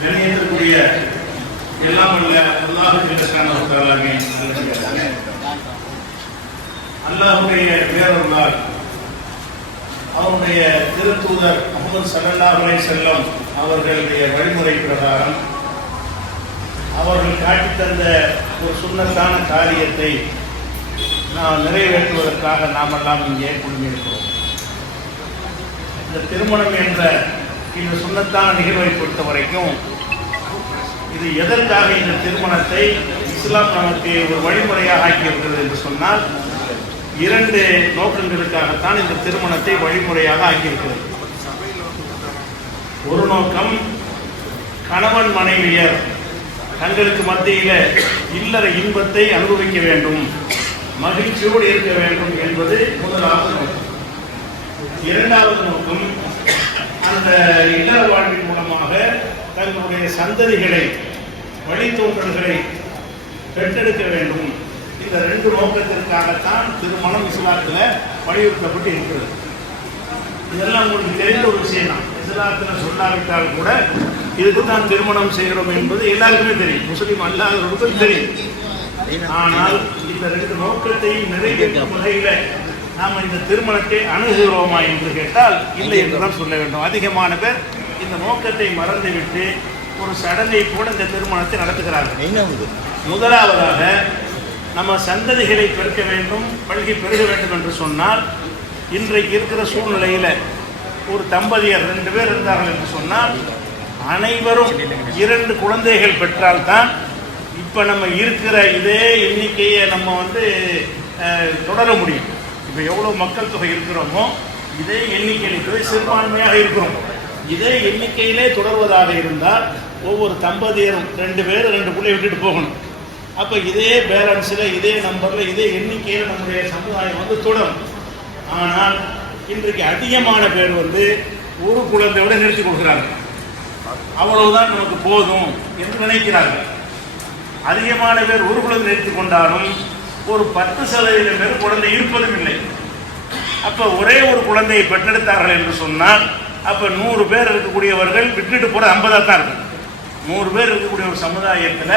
கண்ணியத்திற்குரிய எல்லாம் உள்ள அல்லாஹுடைய பேரருளால் அவருடைய திருத்தூதர் முஹம்மது ஸல்லல்லாஹு அலைஹி வஸல்லம் அவர்களுடைய வழிமுறை பிரகாரம் அவர்கள் காட்டித் தந்த ஒரு சுன்னத்தான காரியத்தை நாம் நிறைவேற்றுவதற்காக நாமெல்லாம் இங்கே குழுமியிருக்கிறோம். இந்த திருமணம் என்ற இந்த சுன்னத்தான நிகழ்வை பொறுத்த வரைக்கும் இது எதற்காக இந்த திருமணத்தை இஸ்லாம் நமக்கு ஒரு வழிமுறையாக ஆக்கியிருக்கிறது என்று சொன்னால், இரண்டு நோக்கங்களுக்காகத்தான் இந்த திருமணத்தை வழிமுறையாக ஆக்கியிருக்கிறது. ஒரு நோக்கம், கணவன் மனைவியர் தங்களுக்கு மத்தியில இல்லற இன்பத்தை அனுபவிக்க வேண்டும், மகிழ்ச்சியோடு இருக்க வேண்டும் என்பது முதலாவது நோக்கம். இரண்டாவது நோக்கம், அந்த இல்லற வாழ்வின் மூலமாக தங்களுடைய சந்ததிகளை, வழித்தோன்றல்களை பெற்றெடுக்க வேண்டும். இந்த ரெண்டு நோக்கத்திற்காகத்தான் திருமணம் இஸ்லாத்தில் வலியுறுத்தப்பட்டு இருக்கிறது. இதெல்லாம் உங்களுக்கு தெரிந்த ஒரு விஷயம் தான். இஸ்லாத்தில் சொல்லாவிட்டால் கூட இதுக்கு தான் திருமணம் செய்கிறோம் என்பது எல்லாருக்குமே தெரியும், முஸ்லீம் அல்லாதவர்களுக்கும் தெரியும். ஆனால் இந்த ரெண்டு நோக்கத்தையும் நிறைவேற்றும் வகையில் நாம் இந்த திருமணத்தை அணுகுகிறோமா என்று கேட்டால் இல்லை என்றுதான் சொல்ல வேண்டும். அதிகமான பேர் இந்த நோக்கத்தை மறந்துவிட்டு ஒரு சடங்கை கூட இந்த திருமணத்தை நடத்துகிறார்கள். முதலாவதாக நம்ம சந்ததிகளை பெருக்க வேண்டும், பல்கி பெருக வேண்டும் என்று சொன்னால், இன்றைக்கு இருக்கிற சூழ்நிலையில் ஒரு தம்பதியர் 2 பேர் இருந்தார்கள் என்று சொன்னால் அனைவரும் 2 குழந்தைகள் பெற்றால்தான் இப்போ நம்ம இருக்கிற இதே எண்ணிக்கையை நம்ம தொடர முடியும். இப்போ எவ்வளோ மக்கள் தொகை இருக்கிறோமோ இதே எண்ணிக்கையில் சிறுபான்மையாக இருக்கிறோம். இதே எண்ணிக்கையிலே தொடர்வதாக இருந்தால் ஒவ்வொரு தம்பதியரும் 2 பேர் 2 பிள்ளை விட்டுட்டு போகணும். அப்போ இதே பேலன்ஸில், இதே நம்பரில், இதே எண்ணிக்கையில் நம்முடைய சமுதாயம் தொடரும். ஆனால் இன்றைக்கு அதிகமான பேர் ஒரு குழந்தையோட நிறுத்தி கொடுக்குறாங்க. அவ்வளவுதான் நமக்கு போதும் என்று நினைக்கிறார்கள். அதிகமான பேர் ஒரு குழந்தை நிறுத்தி கொண்டாலும் ஒரு 10% பேர் குழந்தை இருப்பதும் இல்லை. அப்போ ஒரே ஒரு குழந்தையை பெற்றெடுத்தார்கள் என்று சொன்னால் அப்போ 100 பேர் இருக்கக்கூடியவர்கள் விட்டுட்டு போகிற 50 தான் இருக்கும். 100 பேர் இருக்கக்கூடிய ஒரு சமுதாயத்தில்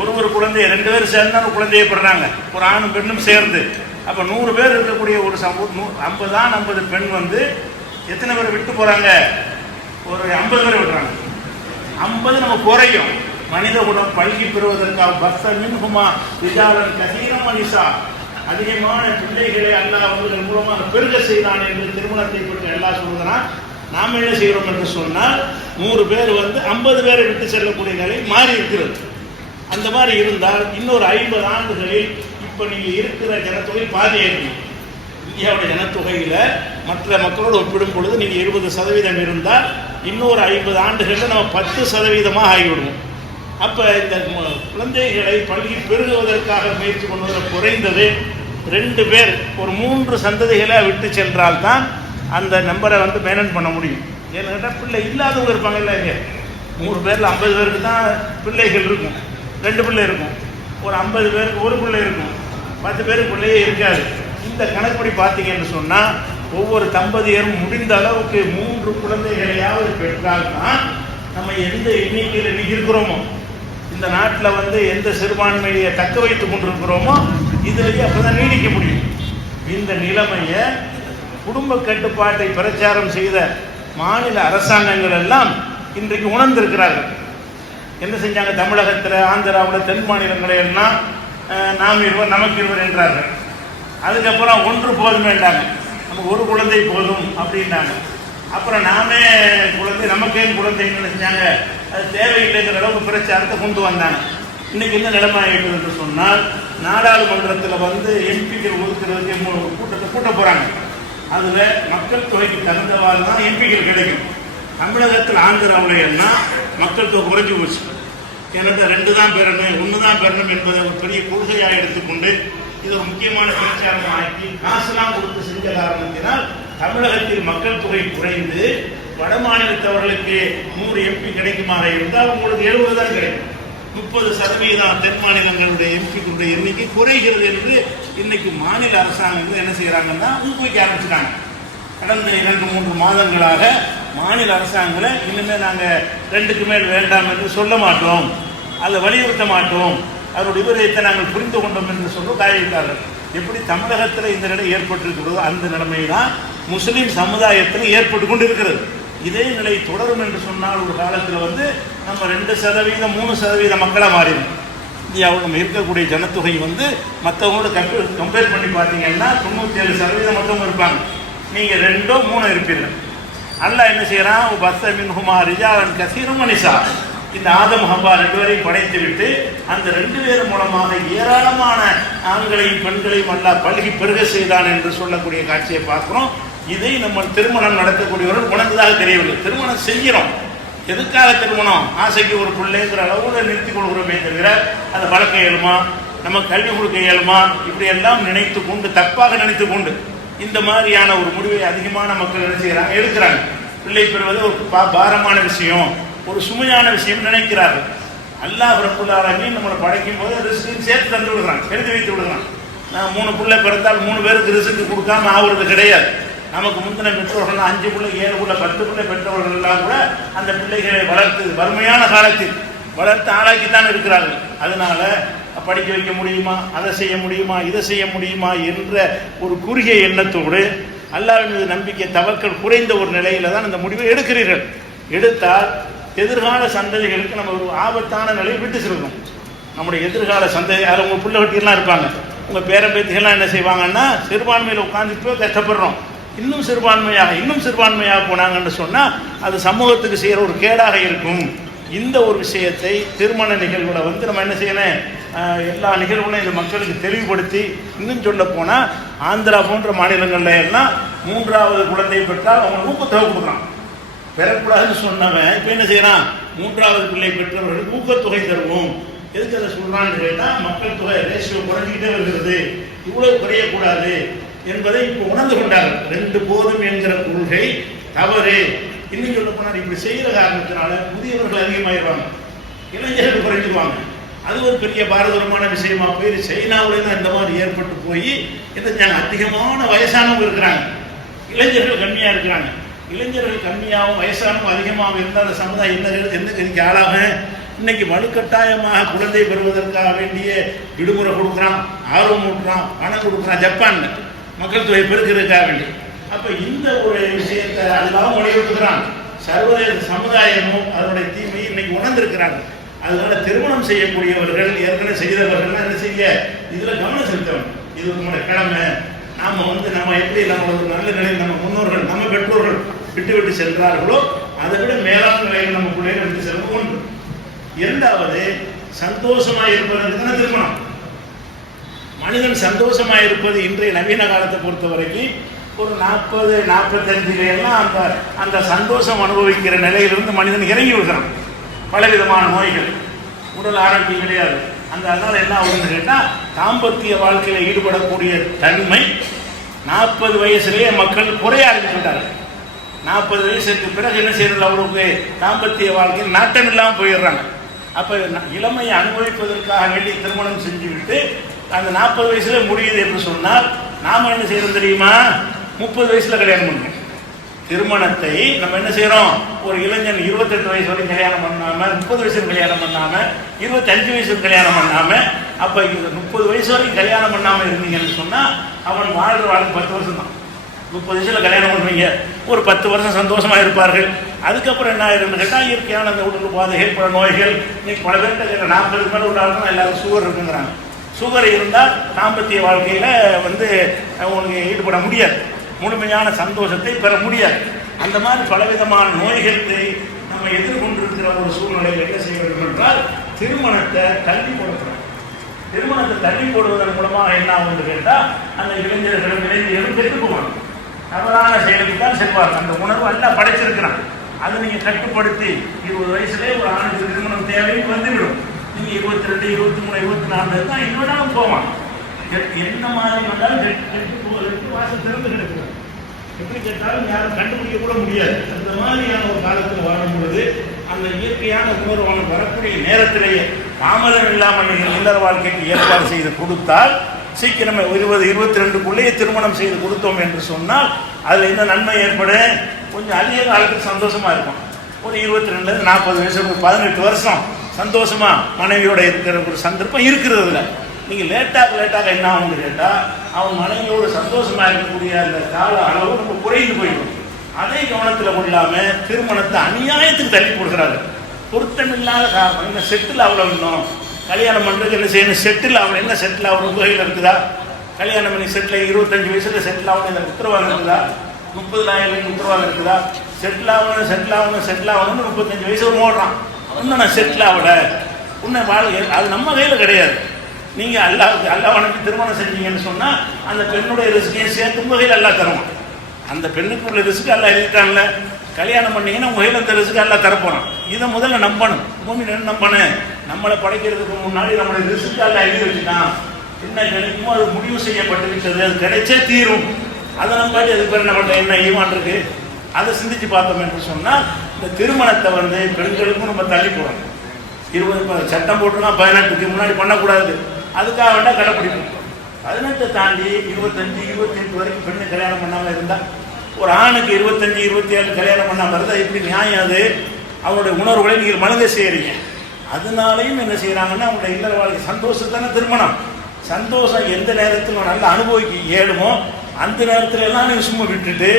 ஒரு குழந்தைய 2 பேர் சேர்ந்தாலும் குழந்தையை பெறாங்க, ஒரு ஆணும் பெண்ணும் சேர்ந்து. அப்போ 100 பேர் இருக்கக்கூடிய ஒரு 50 பெண் எத்தனை பேர் விட்டு போகிறாங்க? ஒரு 50 பேர் விடுறாங்க. 50 நம்ம குறையும். மனித குலம் பல்கி பெறுவதற்காக பக்த மின்ஹுமா விஜாலன் கசீரம் மனிஷா, அதிகமான பிள்ளைகளை அல்லாஹ் அவர்கள் மூலமாக பெருக செய்தான் என்று திருமணத்தை பற்றி எல்லாம் சொல்கிறான். நாம் என்ன செய்கிறோம் என்று சொன்னால் 100 பேர் 50 பேரை விட்டு செல்லக்கூடிய நிலை மாறி இருக்கிறது. அந்த மாதிரி இருந்தால் இன்னொரு 50 ஆண்டுகளில் இப்போ நீங்கள் இருக்கிற ஜனத்தொகை பாதி இருக்கும். இந்தியாவுடைய ஜனத்தொகையில் மற்ற மக்களோடு ஒப்பிடும் பொழுது நீங்கள் 20% இருந்தால் இன்னொரு 50 ஆண்டுகளில் நம்ம 10% ஆகிவிடுவோம். அப்போ இந்த குழந்தைகளை பல்கி பெருகுவதற்காக முயற்சி பண்ணுவதில் குறைந்தது 2 பேர், ஒரு 3 சந்ததிகளை விட்டு சென்றால்தான் அந்த நம்பரை மேனேஜ் பண்ண முடியும். ஏன்னு கேட்டால் பிள்ளை இல்லாதவங்க இருப்பாங்க இல்லை, இங்கே 100 பேரில் 50 பேருக்கு தான் பிள்ளைகள் இருக்கும், 2 பிள்ளை இருக்கும். ஒரு 50 பேருக்கு ஒரு பிள்ளை இருக்கும், 10 பேருக்கு பிள்ளையே இருக்காது. இந்த கணக்குப்படி பார்த்தீங்கன்னு சொன்னால் ஒவ்வொரு தம்பதியரும் முடிந்த அளவுக்கு 3 குழந்தைகளையாவது பெற்றால்தான் நம்ம எந்த எண்ணிக்கையில் இருக்கிறோமோ, இந்த நாட்டில் எந்த சிறுபான்மையை தக்க வைத்துக் கொண்டிருக்கிறோமோ இதிலேயே அப்போ தான் நீடிக்க முடியும். இந்த நிலைமையை குடும்ப கட்டுப்பாட்டை பிரச்சாரம் செய்த மாநில அரசாங்கங்கள் எல்லாம் இன்றைக்கு உணர்ந்திருக்கிறார்கள். என்ன செஞ்சாங்க? தமிழகத்தில், ஆந்திராவில், தென் மாநிலங்களை எல்லாம் நாம் இருவர் நமக்கு இருவர் என்றார்கள். அதுக்கப்புறம் 1 போதும் வேண்டாங்க, நமக்கு ஒரு குழந்தை போதும் அப்படின்னாங்க. அப்புறம் நாமே குழந்தை, நமக்கே குழந்தைன்னு என்ன செஞ்சாங்க? அது தேவையில்லைங்கிற அளவுக்கு பிரச்சாரத்தை கொண்டு வந்தாங்க. இன்னைக்கு என்ன நிலைமை ஆகிடுது என்று சொன்னால், நாடாளுமன்றத்தில் எம்பிக்கள் ஒதுக்குறதுக்கு கூட்டத்தை கூட்ட போகிறாங்க. அதில் மக்கள் தொகைக்கு தகுந்தவாறு தான் எம்பிக்கள் கிடைக்கும். தமிழகத்தில், ஆந்திராவில் எல்லாம் மக்கள் தொகை குறைஞ்சி போச்சு. எனக்கு 2 தான் பெறணும், 1 தான் பெறணும் என்பதை ஒரு பெரிய கொள்கையாக எடுத்துக்கொண்டு இது ஒரு முக்கியமான பிரச்சாரம் ஆக்கி காசுலாம் கொடுத்து செஞ்ச காரணத்தினால் தமிழகத்தில் மக்கள் தொகை குறைந்து வட மாநிலத்தவர்களுக்கு 100 எம்பி கிடைக்குமாக இருந்தால் உங்களுக்கு 70 தான் கிடைக்கும். 30% தென் மாநிலங்களுடைய எம்பிக்களுடைய எண்ணிக்கை குறைகிறது என்று இன்னைக்கு மாநில அரசாங்கம் என்ன செய்யறாங்கன்னா ஊக்குவிக்க ஆரம்பிச்சுட்டாங்க. கடந்த 2-3 மாதங்களாக மாநில அரசாங்கங்களை இனிமேல் நாங்கள் 2க்கு மேல் வேண்டாம் என்று சொல்ல மாட்டோம், அதை வலியுறுத்த மாட்டோம், அவருடைய விவரத்தை நாங்கள் புரிந்து கொண்டோம் என்று சொல்ல காய்விட்டார்கள். எப்படி தமிழகத்தில் இந்த நிலை ஏற்பட்டிருக்கிறதோ அந்த நிலைமை தான் முஸ்லீம் சமுதாயத்தில் ஏற்பட்டு கொண்டு இருக்கிறது. இதே நிலை தொடரும் என்று சொன்னால் ஒரு காலத்தில் நம்ம 2% 3% மக்களாக மாறிடும். இந்தியாவில் நம்ம இருக்கக்கூடிய ஜனத்தொகை மற்றவங்களோட கம்பேர் பண்ணி பார்த்தீங்கன்னா 97% மொத்தம் இருப்பாங்க. நீங்கள் 2 3 இருப்பீர்கள். அல்லாஹ் என்ன செய்யறான், பஸ்ஸ மின்ஹுமா ரிஜாலன் கஸீரன் வ நிஸா, இந்த ஆதம் ஹவ்வா 2 பேரையும் படைத்து விட்டு அந்த 2 பேர் மூலமாக ஏராளமான ஆண்களையும் பெண்களையும் அல்லாஹ் பல்கி பெருக செய்தான் என்று சொல்லக்கூடிய காட்சியை பார்க்கிறோம். இதை நம்ம திருமணம் நடத்தக்கூடியவர்கள் உணர்ந்ததாக தெரியவில்லை. திருமணம் செய்கிறோம், எதுக்காக திருமணம்? ஆசைக்கு ஒரு பிள்ளைங்கிற அளவோடு நிறுத்திக் கொள்கிறோமே தவிர அதை வளர்க்க இயலுமா, நம்ம கல்வி கொடுக்க இயலுமா, இப்படியெல்லாம் நினைத்து கொண்டு தப்பாக நினைத்து கொண்டு இந்த மாதிரியான ஒரு முடிவை அதிகமான மக்கள் என்ன செய்கிறாங்க, எடுக்கிறாங்க. பிள்ளை பெறுவது ஒரு பாரமான விஷயம், ஒரு சுமையான விஷயம் நினைக்கிறார்கள். அல்லாஹ் ரப்புல் ஆலமீன் நம்மளை படைக்கும் போது ரிஸ்க்கு சேர்த்து தந்து விடுறான், எழுதி வைத்து விடுறான். நான் 3 பிள்ளை பிறந்தால் 3 பேருக்கு ரிஸ்க்கு கொடுக்காம ஆகுறது கிடையாது. நமக்கு முந்தின பெற்றோர்கள் 5 பிள்ளை 7 பிள்ளை 10 பிள்ளை பெற்றவர்கள் எல்லாம் கூட அந்த பிள்ளைகளை வளர்த்து வறுமையான காலத்தில் வளர்த்து ஆளாக்கித்தான் இருக்கிறார்கள். அதனால படிக்க வைக்க முடியுமா, அதை செய்ய முடியுமா, இதை செய்ய முடியுமா என்ற ஒரு குறுகிய எண்ணத்தோடு அல்லாஹ்வின் மீது நம்பிக்கை தவக்கல் குறைந்த ஒரு நிலையில தான் இந்த முடிவை எடுக்கிறீர்கள். எடுத்தால் எதிர்கால சந்ததிகளுக்கு நம்ம ஒரு ஆபத்தான நிலையை விட்டு செல்லணும். நம்முடைய எதிர்கால சந்ததி, அதில் உங்கள் பிள்ளை வட்டியெல்லாம் இருப்பாங்க, உங்கள் பேரம்பேத்திகள்லாம் என்ன செய்வாங்கன்னா சிறுபான்மையில் உட்காந்து இப்போ கஷ்டப்படுறோம், இன்னும் சிறுபான்மையாக போனாங்கன்னு சொன்னால் அது சமூகத்துக்கு செய்கிற ஒரு கேடாக இருக்கும். இந்த ஒரு விஷயத்தை திருமண நிகழ்வுல நம்ம என்ன செய்யணும், எல்லா நிகழ்வுகளும் இந்த மக்களுக்கு தெளிவுபடுத்தி, இன்னும் சொல்ல போனால் ஆந்திரா போன்ற மாநிலங்கள்ல எல்லாம் 3வது குழந்தை பெற்றால் அவங்க ஊக்கத்தொகை கொடுக்குறான். பெறக்கூடாதுன்னு சொன்னவன் இப்போ என்ன செய்யறான், 3வது பிள்ளை பெற்றவர்களுக்கு ஊக்கத்தொகை தருவோம். எதுக்கு அதை சொல்றான்னு கேட்டால் மக்கள் தொகை ரேஷியோ குறைஞ்சிக்கிட்டே வருகிறது, இவ்வளவு குறையக்கூடாது என்பதை இப்போ உணர்ந்து கொண்டார்கள். 2 போதும் என்கிற கொள்கை தவறு. இன்னும் சொல்ல போனால் இப்படி செய்கிற காரணத்தினால முதியவர்கள் அதிகமாகிடுவாங்க, இளைஞர்கள் குறைஞ்சிருவாங்க. அது ஒரு பெரிய பாரதூரமான விஷயமா போய் சைனாவில தான் இந்த மாதிரி ஏற்பட்டு போய் என்ன அதிகமான வயசானவங்க இருக்கிறாங்க, இளைஞர்கள் கம்மியாக இருக்கிறாங்க. இளைஞர்கள் கம்மியாகவும் வயசானவும் அதிகமாக இருந்தால் அந்த சமுதாயம் எந்த கதிக்கு ஆளாக இன்னைக்கு வலுக்கட்டாயமாக குழந்தை பெறுவதற்காக வேண்டிய விடுமுறை கொடுக்குறான், ஆர்வம் ஊட்டுறான், பணம் கொடுக்குறான் ஜப்பான்ல மக்கள் தொகை பெருக்கிறதுக்காக வேண்டி. அப்போ இந்த ஒரு விஷயத்தை அதெல்லாம் வலியுறுத்துகிறான். சர்வதேச சமுதாயமும் அதனுடைய தீமையை இன்னைக்கு உணர்ந்திருக்கிறாங்க. அதனால திருமணம் செய்யக்கூடியவர்கள் ஏற்கனவே செய்தவர்கள் என்ன செய்ய இதில் கவனம் செலுத்தணும். இது நம்மளுடைய கடமை. நாம் நம்ம எப்படி நம்ம ஒரு நல்ல நிலையில் நம்ம முன்னோர்கள் நம்ம பெற்றோர்கள் விட்டு சென்றார்களோ அதை விட மேலான நிலையில் நம்ம பிள்ளைகள் விட்டு செல்வது ஒன்று. 2வது சந்தோஷமாக இருப்பதற்கு தானே திருமணம். மனிதன் சந்தோஷமாக இருப்பது இன்றைய நவீன காலத்தை பொறுத்த வரைக்கும் ஒரு 40-45 அந்த சந்தோஷம் அனுபவிக்கிற நிலையிலிருந்து மனிதன் இறங்கி விடுகிறான். பலவிதமான நோய்கள், உடல் ஆரோக்கியம் கிடையாது. அதனால என்ன ஆகுதுன்னு கேட்டால் தாம்பத்திய வாழ்க்கையில் ஈடுபடக்கூடிய தன்மை 40 வயசுலேயே மக்கள் குறைய ஆரம்பிச்சுட்டார்கள். 40 வயசுக்கு பிறகு என்ன செய்யறது, அவங்களுக்கு தாம்பத்திய வாழ்க்கையில் நாட்டம் இல்லாமல் போயிடுறாங்க. அப்போ இளமையை அனுபவிப்பதற்காக வேண்டி திருமணம் செஞ்சுவிட்டு அந்த 40 வயசுல முடியுது என்று சொன்னால் நாம் என்ன செய்யறோம் தெரியுமா, 30 வயசுல கல்யாணம் பண்ணுறோம். திருமணத்தை நம்ம என்ன செய்யறோம், ஒரு இளைஞன் 28 வயசு வரைக்கும் கல்யாணம் பண்ணாம, 30 வயசு கல்யாணம் பண்ணாம, 25 வயசு கல்யாணம் பண்ணாம, அப்ப 30 வயசு வரைக்கும் கல்யாணம் பண்ணாம இருந்தீங்கன்னு சொன்னா அவன் வாழ்ற வாழ்க்கை 10 வருஷம் தான். 30 வயசுல கல்யாணம் பண்ணுவீங்க, ஒரு 10 வருஷம் சந்தோஷமா இருப்பார்கள். அதுக்கப்புறம் என்ன ஆயிருன்னு கேட்டால் இயற்கையான அந்த உடல் உபாதைகள், பல நோய்கள். இன்னைக்கு பல பேர்கிட்ட 40க்கு மேலே உள்ளாலும் எல்லாரும் சுகர் இருக்குங்கிறாங்க. சுகர் இருந்தால் தாம்பத்திய வாழ்க்கையில உங்களுக்கு ஈடுபட முடியாது, முழுமையான சந்தோஷத்தை பெற முடியாது. அந்த மாதிரி பலவிதமான நோய்களை நம்ம எதிர்கொண்டிருக்கிற ஒரு சூழ்நிலையில் என்ன செய்ய வேண்டும் என்றால் திருமணத்தை தள்ளி போடுறோம். திருமணத்தை தள்ளி போடுவதன் மூலமாக என்ன ஆகும் கேட்டால் அந்த இளைஞர்களும் இளைஞர்களும் கெட்டு போவாங்க, தவறான செயலுக்கு தான் செல்வார்கள். அந்த உணர்வு எல்லாம் படைச்சிருக்கிறான். அதை நீங்கள் கட்டுப்படுத்தி 20 வயசுலேயே ஒரு ஆணுக்கு திருமணம் தேவைன்னு வந்துவிடும். நீங்கள் 22, 23, 24 தான் இன்னொன்றாலும் போவான். என்ன மாதிரி வந்தாலும் கெட்டு போவதற்கு வாசல் திறந்து கிடக்கிறது. எப்படி கேட்டாலும் யாரும் கண்டுபிடிக்க கூட முடியாது. அந்த மாதிரியான ஒரு காலத்தில் வாழும் பொழுது அந்த இயற்கையான உணர்வான வரக்கூடிய நேரத்திலேயே தாமதம் இல்லாமல் நீங்கள் இல்லற வாழ்க்கைக்கு ஏற்பாடு செய்து கொடுத்தால் சீக்கிரமே 20-22க்குள்ளேயே திருமணம் செய்து கொடுத்தோம் என்று சொன்னால் அதில் என்ன நன்மை ஏற்படும்? கொஞ்சம் அதிக காலத்துக்கு சந்தோஷமா இருக்கும். ஒரு 22 40 வயசு, ஒரு 18 வருஷம் சந்தோஷமா மனைவியோட இருக்கிற ஒரு சந்தர்ப்பம் இருக்கிறதுல. நீங்க லேட்டாக என்ன ஆகும்னு கேட்டா, அவன் மனைவியோட சந்தோஷமா இருக்கக்கூடிய அந்த கால அளவு ரொம்ப குறைந்து போயிடும். அதை கவனத்தில் கொள்ளாம திருமணத்தை அநியாயத்துக்கு தள்ளி கொடுக்குறாரு. பொருத்தமில்லாத காரணம். என்ன செட்டில் அவ்வளவு இன்னும் கல்யாணம் பண்றதுக்கு என்ன செய்யணும்? செட்டில் அவன் என்ன செட்டில் ஆகணும் வகையில் இருக்குதா? கல்யாணம் பண்ணி செட்டில் 25 வயசுல செட்டில் ஆகணும் உத்தரவாதம் இருக்குதா? 30,000 உத்தரவாதம் இருக்குதா? செட்டில் ஆகணும் 35 வயசு ஓடுறான். இன்னும் நான் செட்டில் ஆகல. உன்னை வாழ்க்கை அது நம்ம கையில் கிடையாது. நீங்க அல்லாஹ்வுக்கு திருமணம் செஞ்சீங்கன்னு சொன்னா அந்த பெண்ணுடைய ரிஸ்கையும் சேர்த்து உங்க கையில் அல்லாஹ் தருவான். அந்த பெண்ணுக்குள்ள ரிஸ்க் அல்லாஹ் எழுதிட்டான்ல. கல்யாணம் பண்ணீங்கன்னா உங்க கையில் அந்த ரிஸ்க் அல்லாஹ் தரப்போறான். இதை முதல்ல நம்பணும். பூமியில் என்ன நம்பணும்? நம்மளை படைக்கிறதுக்கு முன்னாடி நம்மளுடைய ரிஸ்க் அல்லாஹ் எழுதி வச்சுட்டான். என்ன கிடைக்குமோ அது முடிவு செய்யப்பட்டு விட்டது. அது கிடைச்சே தீரும். அதை நம்பாட்டி அது பேர் நம்மள்ட்ட என்ன ஈமான் இருக்கு? அதை சிந்திச்சு பார்த்தோம் என்று சொன்னால் இந்த திருமணத்தை பெண்களுக்கும் நம்ம தள்ளி போகிறோம். 20 சட்டம் போட்டுனா 18க்கு முன்னாடி பண்ணக்கூடாது. அதுக்காக வேண்டாம் கடைப்பிடிக்கணும். 18 தாண்டி 25 28 வரைக்கும் பெண்ணு கல்யாணம் பண்ணாமல் இருந்தால், ஒரு ஆணுக்கு 25 27 கல்யாணம் பண்ணாமல் இருந்தால் எப்படி நியாயம்? அது அவனுடைய உணர்வுகளை நீங்கள் மனித செய்கிறீங்க. அதனாலையும் என்ன செய்கிறாங்கன்னா அவங்களுடைய இல்லற வாழ்க்கை சந்தோஷத்தான திருமணம். சந்தோஷம் எந்த நேரத்தில் நல்லா அனுபவிக்க இயலுமோ அந்த நேரத்தில் எல்லாம் நீங்கள் சும்மா விட்டுட்டு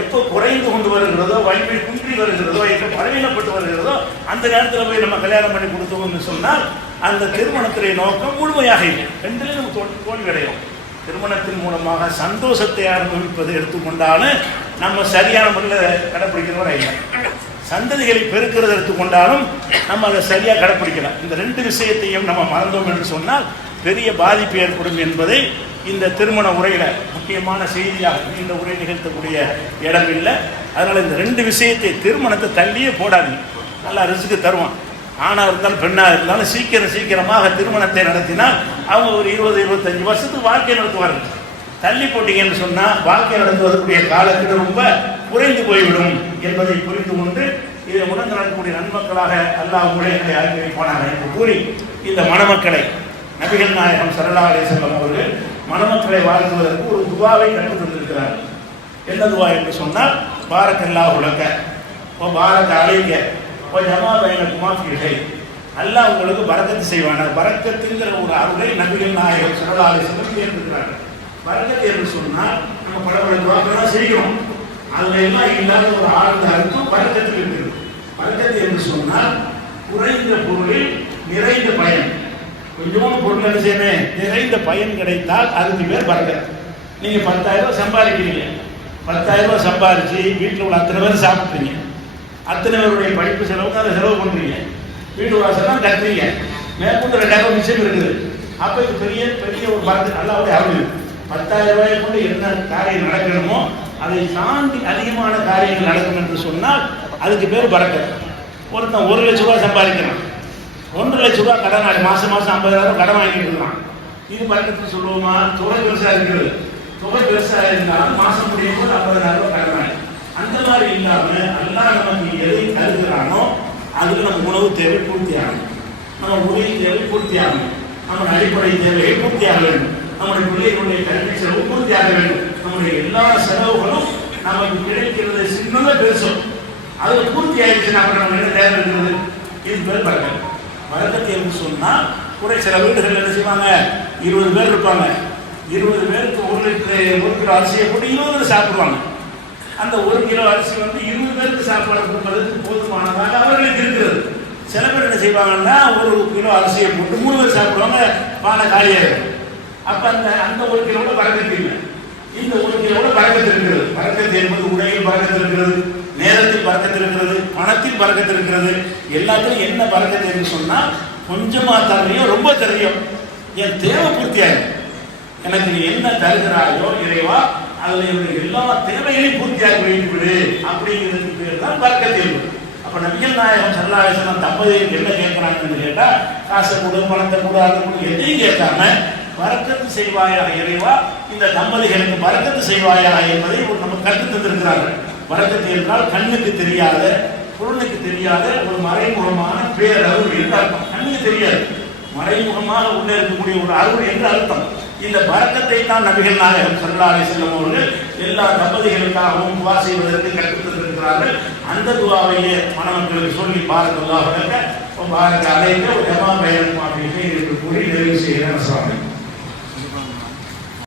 எப்போ குறைந்து கொண்டு வருகிறதோ, வலிமை குன்றி வருகிறதோ, எப்போ பலவீனப்பட்டு வருகிறதோ அந்த நேரத்தில் போய் நம்ம கல்யாணம் பண்ணி கொடுத்தோம்னு சொன்னால் அந்த திருமணத்துடைய நோக்கம் முழுமையாக இல்லை. ரெண்டுலேயும் நம்ம தோல்வி அடையும். திருமணத்தின் மூலமாக சந்தோஷத்தை அனுபவிப்பது எடுத்துக்கொண்டாலும் நம்ம சரியான முறையில் கடைப்பிடிக்கிறவரை இல்லை. சந்ததிகளை பெருக்கிறது எடுத்துக்கொண்டாலும் நம்ம அதை சரியாக கடைப்பிடிக்கலாம். இந்த 2 விஷயத்தையும் நம்ம மறந்தோம் என்று சொன்னால் பெரிய பாதிப்பு ஏற்படும் என்பதை இந்த திருமண உரையில முக்கியமான செய்தியாக இந்த உரை நிகழ்த்தக்கூடிய இடம் இல்லை. அதனால இந்த 2 விஷயத்தை, திருமணத்தை தள்ளியே போடாதீங்க. நல்லா ரிஸ்க்கு தருவான். ஆணாக இருந்தாலும் பெண்ணாக இருந்தாலும் சீக்கிரமாக திருமணத்தை நடத்தினால் அவங்க ஒரு 20-25 வருஷத்துக்கு வாழ்க்கை நடத்துவார்கள். தள்ளி போட்டீங்கன்னு சொன்னால் வாழ்க்கை நடத்துவதற்குரிய காலத்தில் ரொம்ப குறைந்து போய்விடும் என்பதை புரிந்து கொண்டு இதை உணர்ந்து நடக்கக்கூடிய நன்மக்களாக அல்லாஹ் உங்களை அறிவிப்பானாக என்று கூறி இந்த மணமக்களை நபிகள் நாயகம் ஸல்லல்லாஹு அலைஹி வஸல்லம் அவர்கள் மணமக்களை வாழ்த்துவதற்கு ஒரு துவாவை கற்றுத் தந்திருக்கிறார்கள். என்ன துவா என்று சொன்னால், பாரக்கல்லாஹு லக வ பாரக அலைக வ ஜமா பைனகுமா ஃபீ கைர். அல்லாஹ் உங்களுக்கு பரக்கத்து செய்வான. பரக்கத்துங்கிற ஒரு அருளை நபிகள் நாயகம் ஸல்லல்லாஹு அலைஹி வஸல்லம் ஏற்படுத்துகிறார்கள். பரக்கத்து என்று சொன்னால் நம்ம பல துவாக்கள் செய்கிறோம். அதுல எல்லாம் இல்லாத ஒரு ஆழ்ந்த அர்த்தம் பரக்கத்தில் இருக்கிறது. பரக்கத்து என்று சொன்னால் குறைந்த பொருளில் நிறைந்த பயன். கொஞ்சோண்டு பொருள் என்ன செய்யணும்? நிறைந்த பயன் கிடைத்தால் அதுக்கு பேர் பரக்கத்து. நீங்க 10,000 ரூபாய் சம்பாதிக்கிறீங்க. 10,000 ரூபாய் சம்பாதிச்சு வீட்டில் உள்ள அத்தனை பேர் சாப்பிட்றீங்க. அத்தனை பேருடைய படிப்பு செலவுக்கு அதை செலவு பண்றீங்க. வீட்டு வாசலாம் கட்டுறீங்க. மேற்கொண்டு 2,000 மிச்சம் இருக்குது. அப்ப இது பெரிய ஒரு பரக்கத்து. நல்லாவே அருள். 10,000 ரூபாயை கொண்டு என்ன காரியம் நடக்கணுமோ அதை தாண்டி அதிகமான காரியங்கள் நடக்கும் என்று சொன்னால் அதுக்கு பேர் பரக்கத்து. ஒருத்தன் 1 லட்சம் ரூபாய் சம்பாதிக்கிறான். 1 லட்சம் ரூபாய் கடன் மாசம் 50,000 கடன் வாங்கிட்டு இருக்கான். இது பரக்கத்து சொல்லுவோமா? தொகை பெருசா இருக்கிறது. தொகை பெருசா இருந்தாலும் மாசம் முடியும் போது 50,000 கடன் வாங்கி. அந்த மாதிரி இல்லாம அல்லாஹ் நமக்கு எதை தருகிறானோ அதுக்கு நம்ம உணவு தேவை பூர்த்தி ஆகணும். நம்ம உடை தேவை பூர்த்தி ஆகணும். நம்ம அடிப்படை தேவையை பூர்த்தி ஆக வேண்டும். நம்முடைய பிள்ளைகளுடைய கல்வி செலவு பூர்த்தி ஆக வேண்டும். நம்முடைய எல்லா செலவுகளும் நமக்கு கிடைக்கிறது சின்னதாக பெருசும். அது பூர்த்தி ஆயிடுச்சுன்னா நம்ம என்ன தேவை இருக்கிறது? இது பேர் பரக்கத்து. பரக்கத்து என்று சொன்னால் கூட சில வீடுகள் என்ன செய்வாங்க? 20 பேர் இருப்பாங்க. 20 பேருக்கு 1 கிலோ அரிசியை போட்டு 20 பேர் சாப்பிடுவாங்க. அந்த 1 கிலோ அரிசி 20 பேருக்கு சாப்பாடு கொடுப்பதற்கு போதுமானதாக அவர்களுக்கு இருக்கிறது. சில பேர் என்ன செய்வாங்கன்னா 1 கிலோ அரிசியை போட்டு 3 பேர் சாப்பிடுவாங்க. பானை காலியாகும். அப்ப அந்த 1 கிலோட பரக்கத்து இல்லை. இந்த 1 கிலோட பரக்கத்து இருக்கிறது. பரக்கத்து என்பது உடையில் பரக்கத்து இருக்கிறது, நேரத்தில் பரக்கத்து இருக்கிறது, பணத்தில் பரக்கத்து இருக்கிறது. எல்லாத்திலும் என்ன பரக்கத்து என்று சொன்னால் கொஞ்சமா தரையோ ரொம்ப தரையோ என் தேவை பூர்த்தி ஆகும். எனக்கு நீ என்ன தருகிறாயோ இறைவா அதுல என்னுடைய எல்லா தேவைகளையும் பூர்த்தியாக வைத்துவிடு அப்படிங்கிறதுக்கு பேர் தான் பரக்கத்து என்பது. அப்ப நபிகள் நாயகம் ஸல்லல்லாஹு அலைஹி வஸல்லம் தம்பதியருக்கு என்ன கேட்கிறாங்கன்னு கேட்டா, காசை கொடு, பணத்தை கொடு, அதை கொடு, எதையும் கேட்காம பரக்கத்து செய்வாயாக இறைவா, இந்த தம்பதிகளுக்கு பரக்கத்து செய்வாயாக என்பதை நம்ம கற்றுத் தந்திருக்கிறார்கள். பரக்கத்து என்றால் கண்ணுக்கு தெரியாத, பொருளுக்கு தெரியாத ஒரு மறைமுகமான பேரருள் என்று அர்த்தம். கண்ணுக்கு தெரியாது, மறைமுகமாக உள்ளே இருக்கக்கூடிய ஒரு அருள் என்று அர்த்தம். இந்த பரக்கத்தை தான் நபிகள் நாயகம் ஸல்லல்லாஹு அலைஹி வஸல்லம் அவர்கள் எல்லா தம்பதிகளுக்காகவும் துஆ செய்வதற்கு கற்றுத் தந்திருக்கிறார்கள். அந்த துஆவையே மணமக்களுக்கு சொல்லி பாரக்கல்லாஹு லக வ பாரக அலைக வ ஜமா பைனகுமா ஃபீ ஹைர் என்று கூறி நிறைவு செய்கிறேன். அஸ்ஸலாமு அலைக்கும்.